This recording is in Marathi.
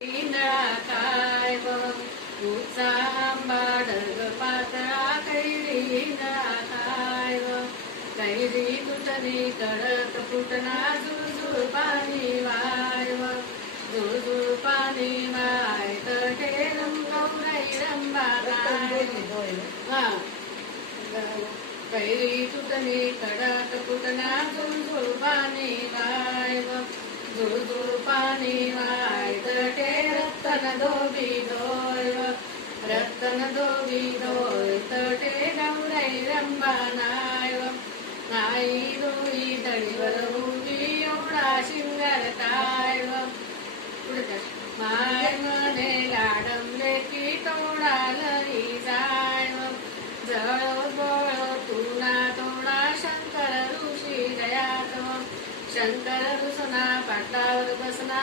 इंदळा काय उचा आंबाडग पातळा कैरी इंदळा काय कैरी तुटली कडक फुटना झुळझुळ पाणी वाय झुळझुळ पाणी वाय तटे गौराई रंबा कैरी तुटली कडक फुटना झुळझुळ पाणी वाय झुळझुळ पाणी वाय तटे रत्तन धोबी धोय रत्तन धोबी धोय तटे गौराई रंबा नाय नाही दोई तळीवर उभी एवढा शिंगार काय माय मने लाडमले की तोडालरी जाय जळ बळ तुना तोडा शंकर ऋषी दयात शंकर रुसना पाटावर बसना